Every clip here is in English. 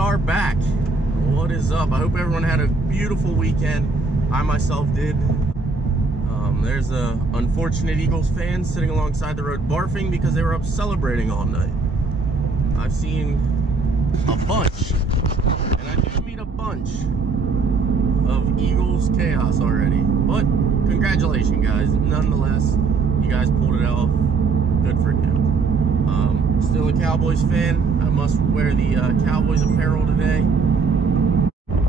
are back. What is up? I hope everyone had a beautiful weekend. I myself did. There's a unfortunate Eagles fan sitting alongside the road barfing because they were up celebrating all night. I've seen a bunch, and I do mean a bunch, of Eagles chaos already. But congratulations, guys. Nonetheless, you guys pulled it off. Good for you. Still a Cowboys fan. I must wear the Cowboys apparel today.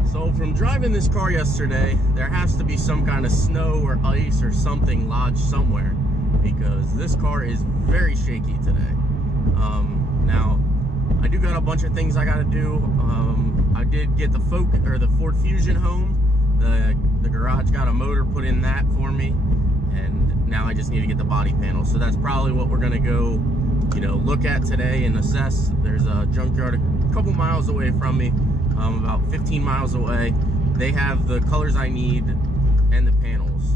So from driving this car yesterday, there has to be some kind of snow or ice or something lodged somewhere, because this car is very shaky today. Now, I do got a bunch of things I got to do. I did get the Ford Fusion home. The garage got a motor put in that for me, and now I just need to get the body panel. So that's probably what we're gonna go, look at today and assess. There's a junkyard a couple miles away from me, about 15 miles away. They have the colors I need and the panels,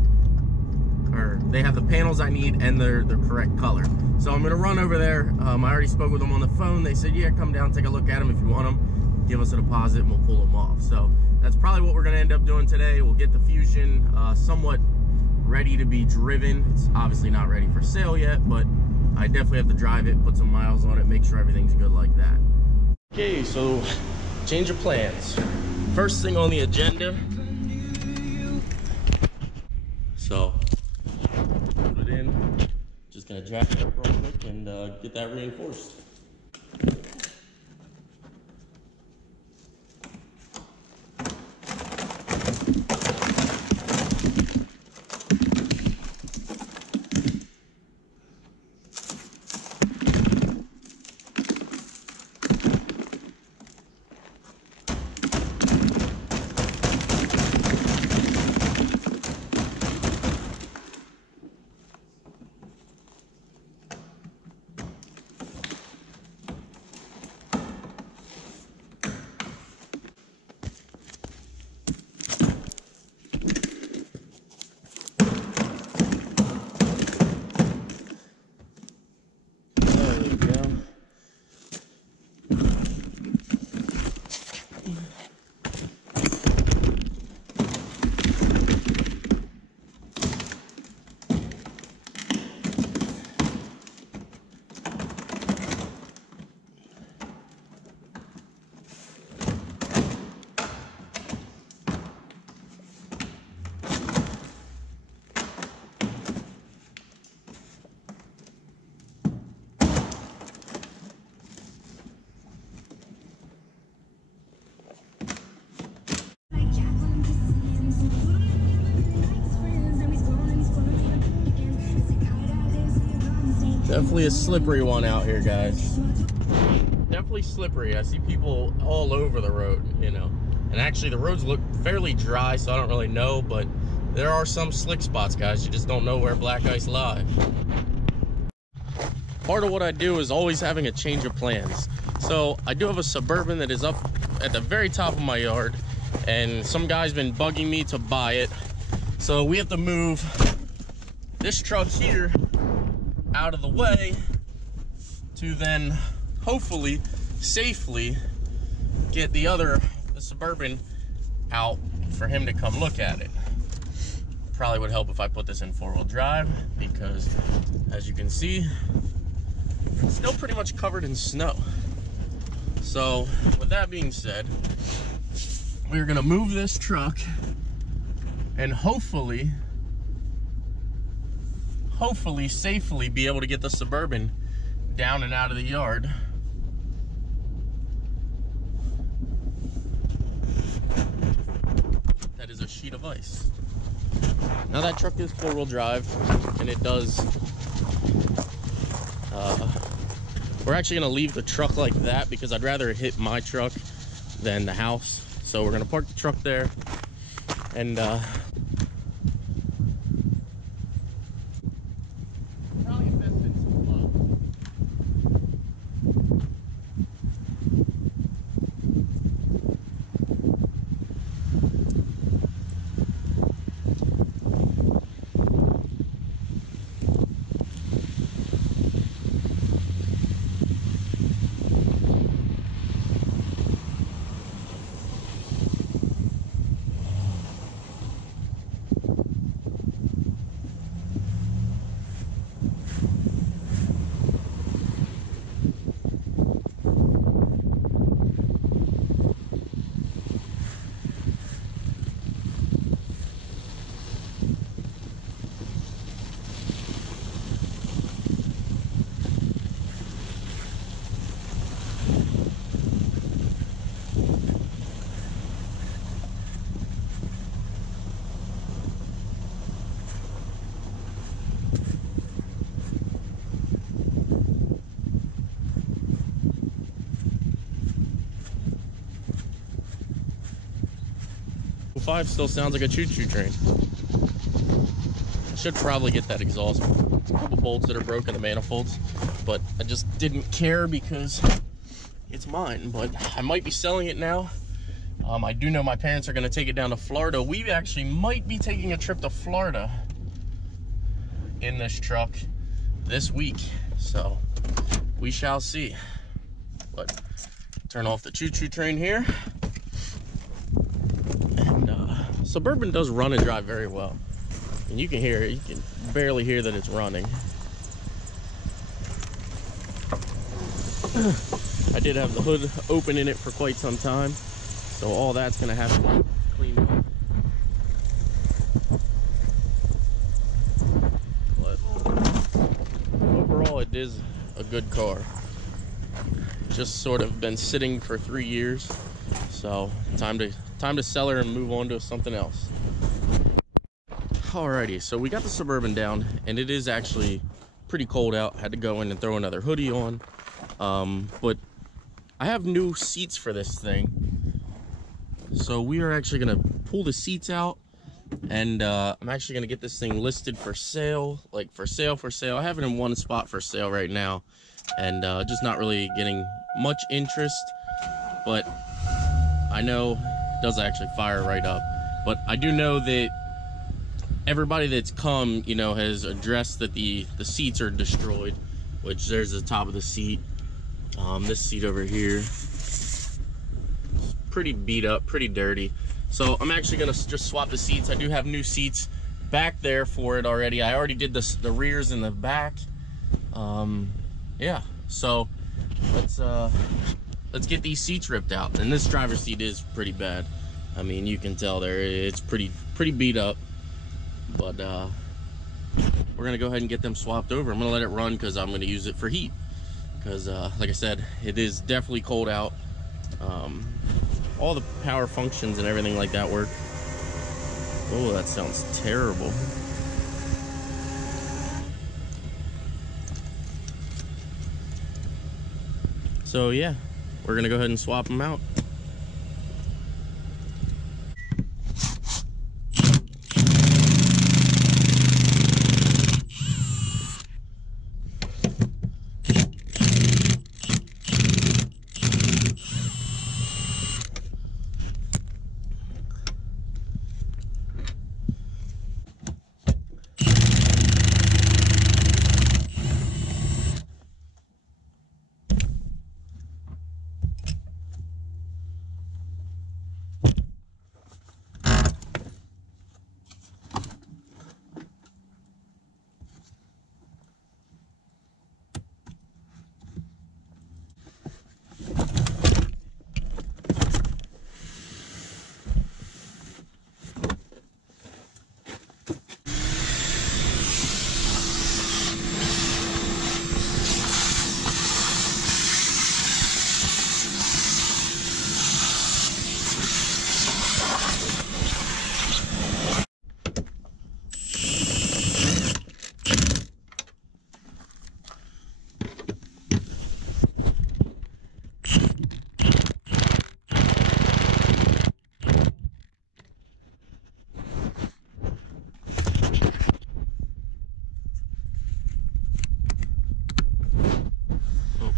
or they have the panels I need and they're the correct color. So I'm gonna run over there. I already spoke with them on the phone. They said, yeah, come down, take a look at them. If you want them, give us a deposit and we'll pull them off. So that's probably what we're gonna end up doing today. We'll get the Fusion somewhat ready to be driven. It's obviously not ready for sale yet, but I definitely have to drive it, put some miles on it, make sure everything's good like that. Okay, so change of plans. First thing on the agenda. So put it in. Just gonna jack it up real quick and get that reinforced. Definitely a slippery one out here, guys. Definitely slippery. I see people all over the road, And actually the roads look fairly dry, so I don't really know, but there are some slick spots, guys. You just don't know where black ice lies. Part of what I do is always having a change of plans. So I do have a Suburban that is up at the very top of my yard, and some guy's been bugging me to buy it. So we have to move this truck here out of the way to then hopefully safely get the Suburban out for him to come look at it. Probably would help if I put this in 4-wheel drive, because as you can see, it's still pretty much covered in snow. So with that being said, we're gonna move this truck and hopefully safely be able to get the Suburban down and out of the yard. That is a sheet of ice. Now that truck is 4-wheel drive, and it does, we're actually gonna leave the truck like that because I'd rather it hit my truck than the house. So we're gonna park the truck there and 105 still sounds like a choo-choo train. I should probably get that exhaust. There's a couple bolts that are broken, the manifolds, but I just didn't care because it's mine. But I might be selling it now. I do know my parents are going to take it down to Florida. We actually might be taking a trip to Florida in this truck this week, so we shall see. But turn off the choo-choo train here. And Suburban does run and drive very well. And you can hear it. You can barely hear that it's running. I did have the hood open in it for quite some time, so all that's gonna have to be cleaned up. But overall, it is a good car. Just sort of been sitting for 3 years, so time to sell her and move on to something else. Alrighty, so we got the Suburban down, and it is actually pretty cold out. Had to go in and throw another hoodie on, but I have new seats for this thing, so we are actually gonna pull the seats out, and I'm actually gonna get this thing listed for sale, like for sale. I have it in one spot for sale right now, and just not really getting much interest, but I know it does actually fire right up. But I do know that everybody that's come, you know, has addressed that the seats are destroyed, which there's the top of the seat. This seat over here, pretty beat up, pretty dirty. So I'm actually gonna just swap the seats. I do have new seats back there for it already. I already did the rears and the back. Yeah, so let's get these seats ripped out. And this driver's seat is pretty bad. I mean, you can tell there, it's pretty beat up. But we're gonna go ahead and get them swapped over. I'm gonna let it run because I'm gonna use it for heat, because like I said, it is definitely cold out. All the power functions and everything like that work. Oh, that sounds terrible. So yeah, we're gonna go ahead and swap them out.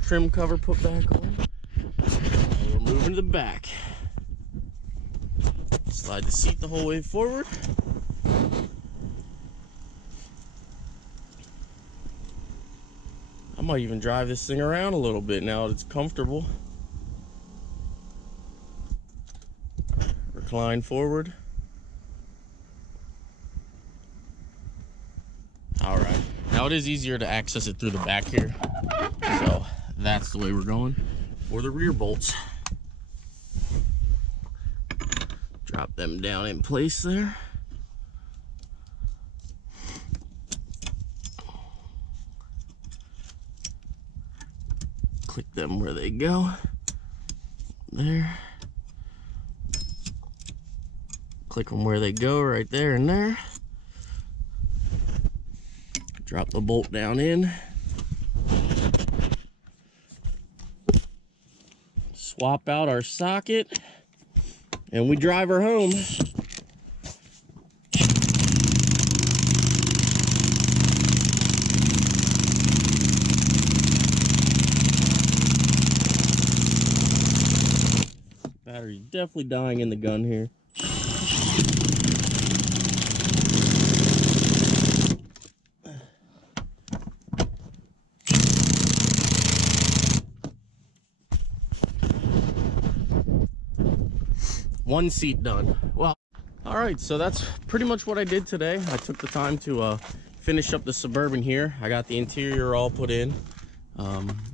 Trim cover put back on. We're moving to the back. Slide the seat the whole way forward. I might even drive this thing around a little bit now that it's comfortable. Recline forward. All right, now it is easier to access it through the back here. So that's the way we're going for the rear bolts. Drop them down in place there. Click them where they go. There. Click them where they go, right there and there. Drop the bolt down in. Swap out our socket, and we drive her home. definitely dying in the gun here. One seat done. Well, all right, so that's pretty much what I did today. I took the time to finish up the Suburban here. I got the interior all put in.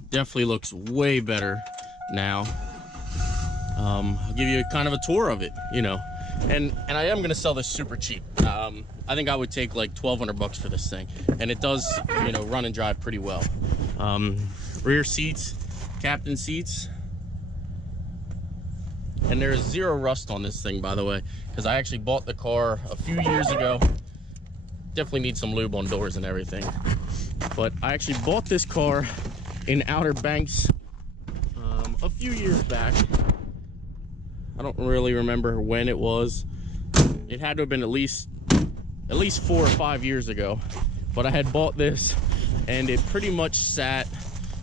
Definitely looks way better now. I'll give you kind of a tour of it, you know. And I am gonna sell this super cheap. I think I would take like 1,200 bucks for this thing, and it does, you know, run and drive pretty well. Rear seats, captain seats. And there's zero rust on this thing, by the way, because I actually bought the car a few years ago. Definitely need some lube on doors and everything. But I actually bought this car in Outer Banks a few years back. I don't really remember when it was. It had to have been at least 4 or 5 years ago. But I had bought this, and it pretty much sat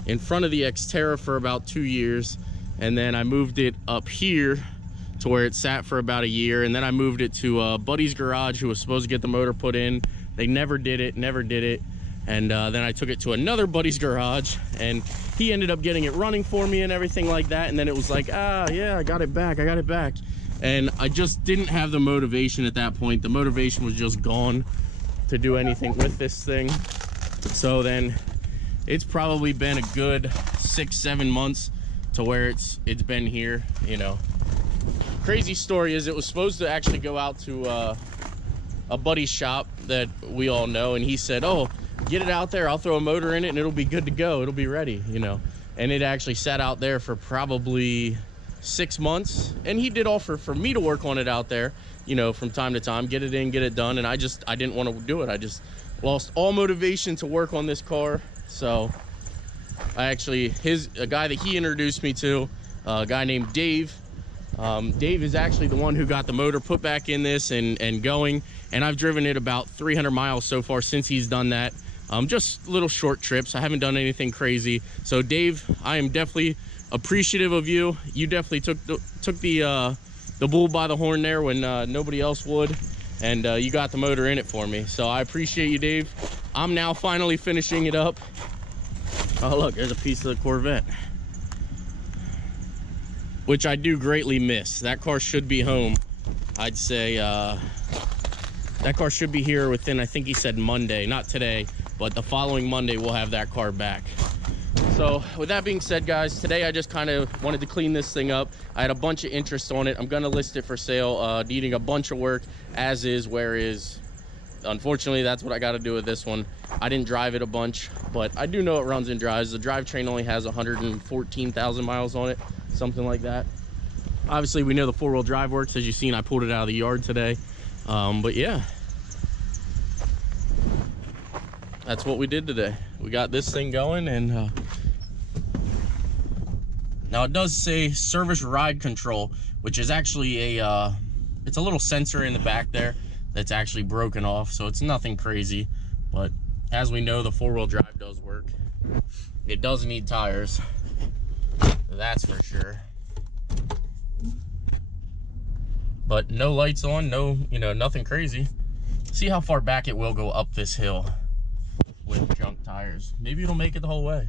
in front of the Xterra for about 2 years. And then I moved it up here to where it sat for about a year. And then I moved it to a buddy's garage who was supposed to get the motor put in. They never did it. And then I took it to another buddy's garage, and he ended up getting it running for me and everything like that. And then it was like, ah, yeah, I got it back. And I just didn't have the motivation at that point. The motivation was just gone to do anything with this thing. So then it's probably been a good 6-7 months to where it's been here, you know. Crazy story is it was supposed to actually go out to a buddy's shop that we all know, and he said, oh, get it out there, I'll throw a motor in it and it'll be good to go, it'll be ready, you know. And it actually sat out there for probably 6 months, and he did offer for me to work on it out there, you know, from time to time, get it in, get it done. And I didn't want to do it. I just lost all motivation to work on this car. So I actually, a guy that he introduced me to, a guy named Dave. Dave is actually the one who got the motor put back in this and going, and I've driven it about 300 miles so far since he's done that. Just little short trips. I haven't done anything crazy. So Dave, I am definitely appreciative of you. You definitely took the bull by the horn there when nobody else would, and you got the motor in it for me. So I appreciate you, Dave. I'm now finally finishing it up. Oh look, there's a piece of the Corvette, which I do greatly miss. That car should be home. I'd say that car should be here within, I think he said Monday, not today, but the following Monday we'll have that car back. So with that being said, guys, today I just kind of wanted to clean this thing up. I had a bunch of interest on it. I'm gonna list it for sale, needing a bunch of work, as is, where is. Unfortunately, that's what I got to do with this one. I didn't drive it a bunch, but I do know it runs and drives. The drivetrain only has 114,000 miles on it, something like that. Obviously, we know the four-wheel drive works. As you've seen, I pulled it out of the yard today. But yeah, that's what we did today. We got this thing going, and now it does say service ride control, which is actually it's a little sensor in the back there that's actually broken off, so it's nothing crazy. But as we know, the four-wheel drive does work. It does need tires, that's for sure. But no lights on, no, you know, nothing crazy. See how far back it will go up this hill with junk tires. Maybe it'll make it the whole way.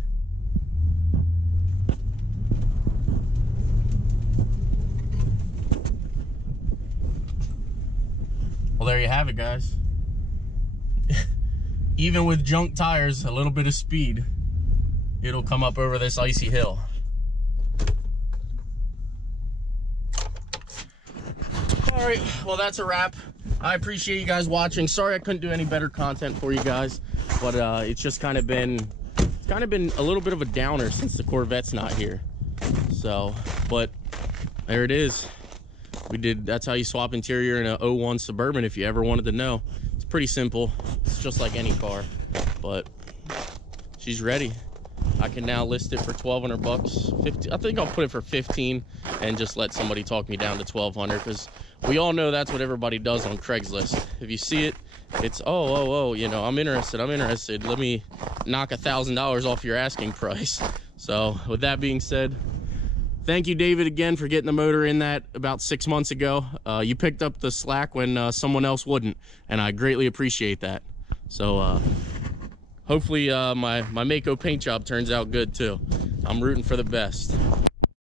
Well, there you have it, guys. Even with junk tires, a little bit of speed, it'll come up over this icy hill. All right, well, that's a wrap. I appreciate you guys watching. Sorry I couldn't do any better content for you guys, but it's just kind of been a little bit of a downer since the Corvette's not here. So, but there it is. That's how you swap interior in a 01 Suburban, if you ever wanted to know. It's pretty simple. It's just like any car, but she's ready. I can now list it for 1,200 bucks. 50, I think I'll put it for 15 and just let somebody talk me down to 1,200, because we all know that's what everybody does on Craigslist. If you see it, it's, oh, you know, I'm interested. Let me knock $1,000 off your asking price. So with that being said, thank you, David, again for getting the motor in that about 6 months ago. You picked up the slack when someone else wouldn't, and I greatly appreciate that. So hopefully my Mako paint job turns out good too. I'm rooting for the best.